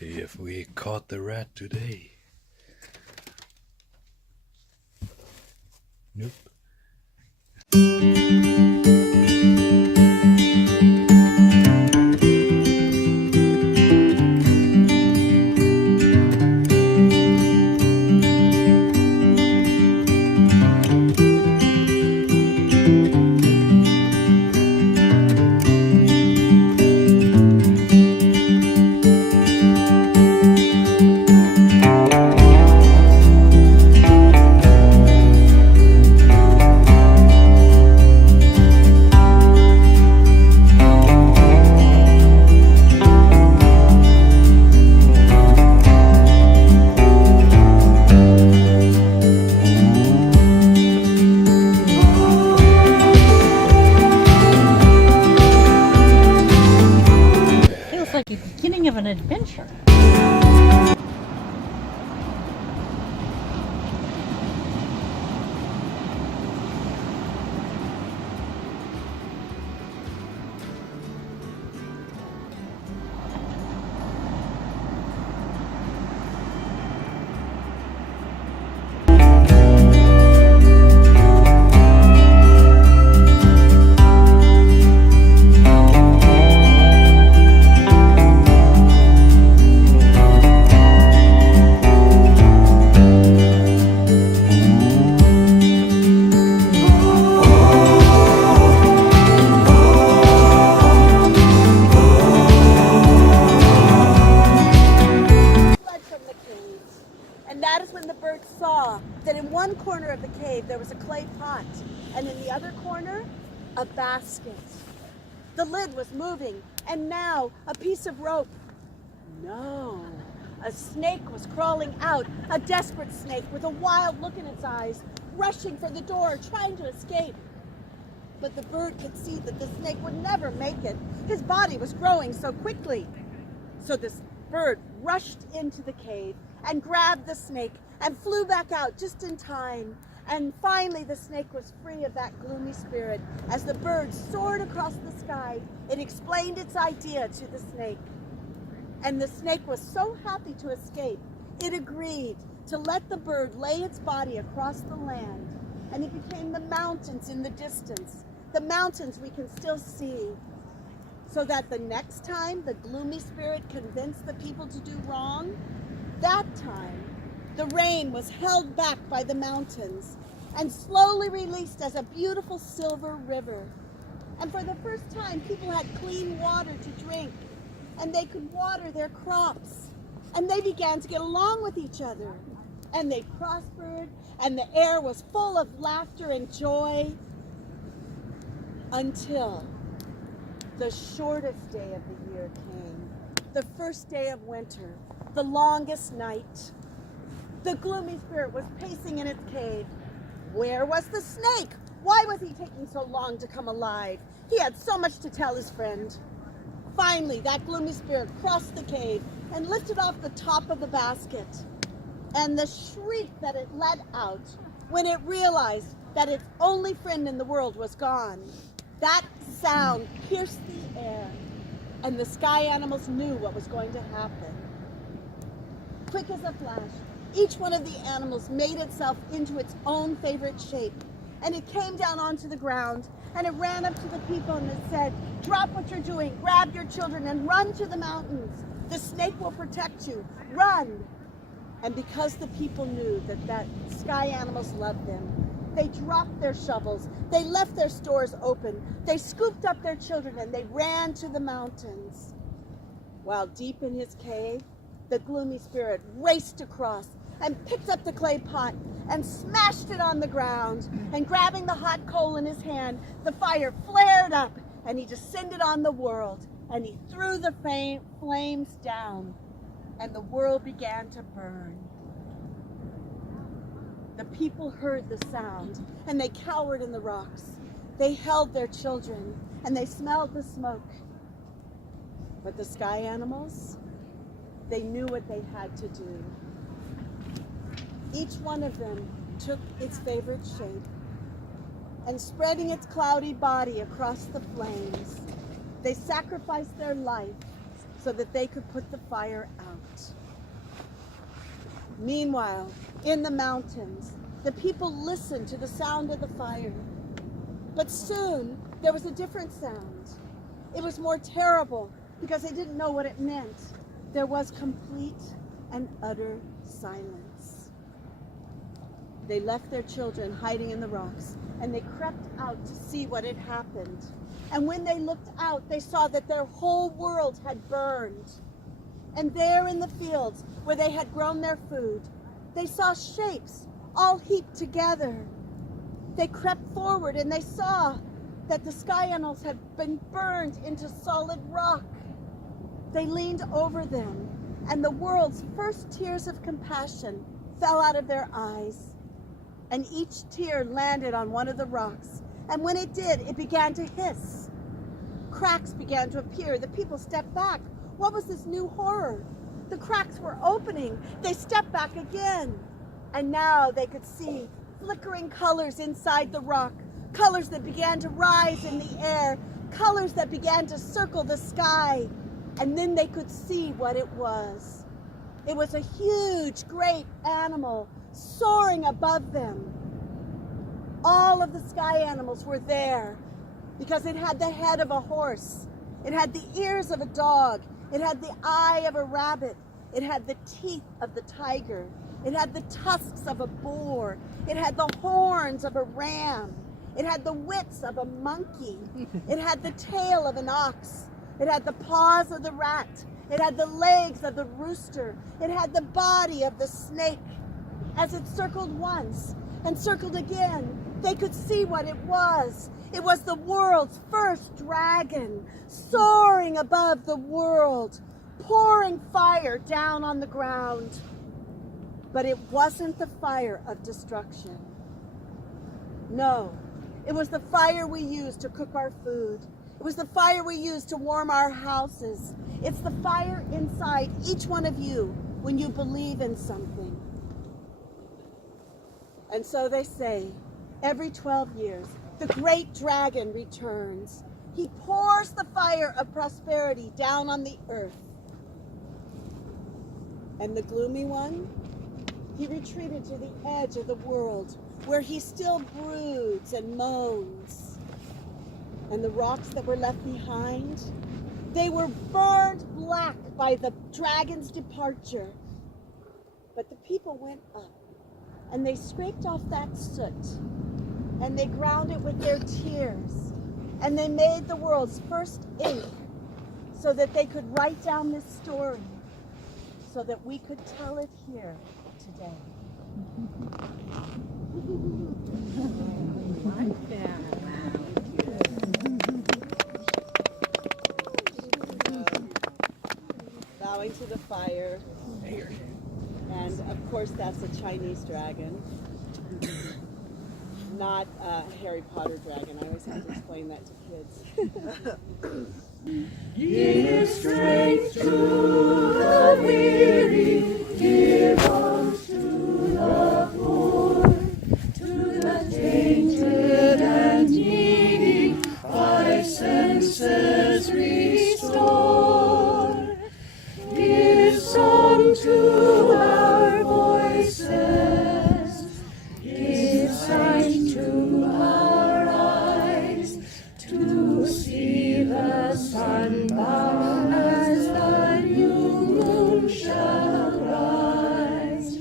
See if we caught the rat today. Nope. Feels like the beginning of an adventure. And that is when the bird saw that in one corner of the cave there was a clay pot, and in the other corner, a basket. The lid was moving, and now a piece of rope. No, a snake was crawling out, a desperate snake with a wild look in its eyes, rushing for the door, trying to escape. But the bird could see that the snake would never make it. His body was growing so quickly. So this bird rushed into the cave and grabbed the snake and flew back out just in time. And finally the snake was free of that gloomy spirit. As the bird soared across the sky, it explained its idea to the snake. And the snake was so happy to escape, it agreed to let the bird lay its body across the land. And it became the mountains in the distance, the mountains we can still see. So that the next time the gloomy spirit convinced the people to do wrong, that time the rain was held back by the mountains and slowly released as a beautiful silver river. And for the first time, people had clean water to drink, and they could water their crops, and they began to get along with each other, and they prospered, and the air was full of laughter and joy until the shortest day of the year came, the first day of winter, the longest night. The gloomy spirit was pacing in its cave. Where was the snake? Why was he taking so long to come alive? He had so much to tell his friend. Finally, that gloomy spirit crossed the cave and lifted off the top of the basket. And the shriek that it let out when it realized that its only friend in the world was gone, that sound pierced the air, and the sky animals knew what was going to happen. Quick as a flash, each one of the animals made itself into its own favorite shape, and it came down onto the ground, and it ran up to the people and it said, "Drop what you're doing, grab your children, and run to the mountains. The snake will protect you. Run!" And because the people knew that sky animals loved them, they dropped their shovels, they left their stores open, they scooped up their children, and they ran to the mountains. While deep in his cave, the gloomy spirit raced across and picked up the clay pot and smashed it on the ground. And grabbing the hot coal in his hand, the fire flared up, and he descended on the world, and he threw the flames down, and the world began to burn. The people heard the sound, and they cowered in the rocks. They held their children, and they smelled the smoke. But the sky animals, they knew what they had to do. Each one of them took its favorite shape, and spreading its cloudy body across the flames, they sacrificed their life so that they could put the fire out. Meanwhile, in the mountains, the people listened to the sound of the fire. But soon, there was a different sound. It was more terrible because they didn't know what it meant. There was complete and utter silence. They left their children hiding in the rocks, and they crept out to see what had happened. And when they looked out, they saw that their whole world had burned. And there in the fields where they had grown their food, they saw shapes all heaped together. They crept forward and they saw that the sky animals had been burned into solid rock. They leaned over them, and the world's first tears of compassion fell out of their eyes. And each tear landed on one of the rocks. And when it did, it began to hiss. Cracks began to appear. The people stepped back. What was this new horror? The cracks were opening. They stepped back again. And now they could see flickering colors inside the rock, colors that began to rise in the air, colors that began to circle the sky. And then they could see what it was. It was a huge, great animal soaring above them. All of the sky animals were there because it had the head of a horse. It had the ears of a dog. It had the eye of a rabbit. It had the teeth of the tiger. It had the tusks of a boar. It had the horns of a ram. It had the wits of a monkey. It had the tail of an ox. It had the paws of the rat. It had the legs of the rooster. It had the body of the snake. As it circled once and circled again, they could see what it was. It was the world's first dragon, soaring above the world, pouring fire down on the ground. But it wasn't the fire of destruction. No, it was the fire we use to cook our food. It was the fire we use to warm our houses. It's the fire inside each one of you when you believe in something. And so they say, every 12 years, the great dragon returns. He pours the fire of prosperity down on the earth. And the gloomy one, he retreated to the edge of the world where he still broods and moans. And the rocks that were left behind, they were burned black by the dragon's departure. But the people went up and they scraped off that soot and they ground it with their tears, and they made the world's first ink so that they could write down this story so that we could tell it here today. Bowing to the fire, and of course that's a Chinese dragon. Not a Harry Potter dragon. I always have to explain that to kids. Give strength to the weary, give arms to the poor, to the tainted and needy, five senses restore. Give song to our voices, give sight to our eyes, to see the sunbound as the new moon shall rise.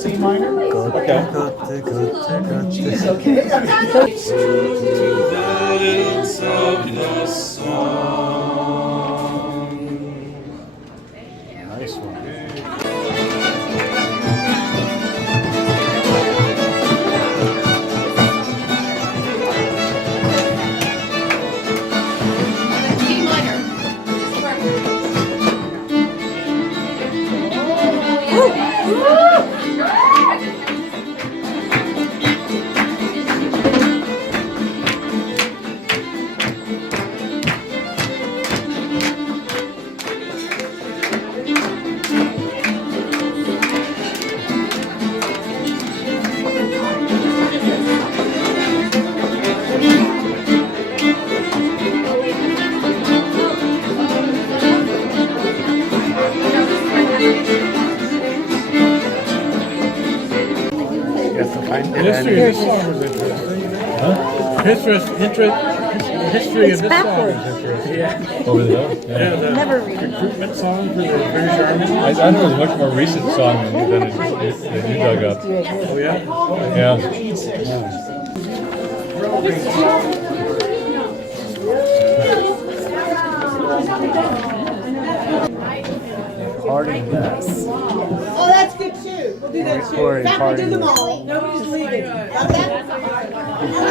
C minor? Okay. To that little song history of this song is interesting. Huh? History of It's this backwards. song is interesting. Yeah. Over there? Yeah, the Never read it. recruitment song for the British Army. I thought it was a much more recent song than that you dug up. Oh, yeah? Yeah. Oh, that's good too. We'll do that too. In fact, we'll do them all. Nobody's leaving. Got that?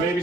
Baby,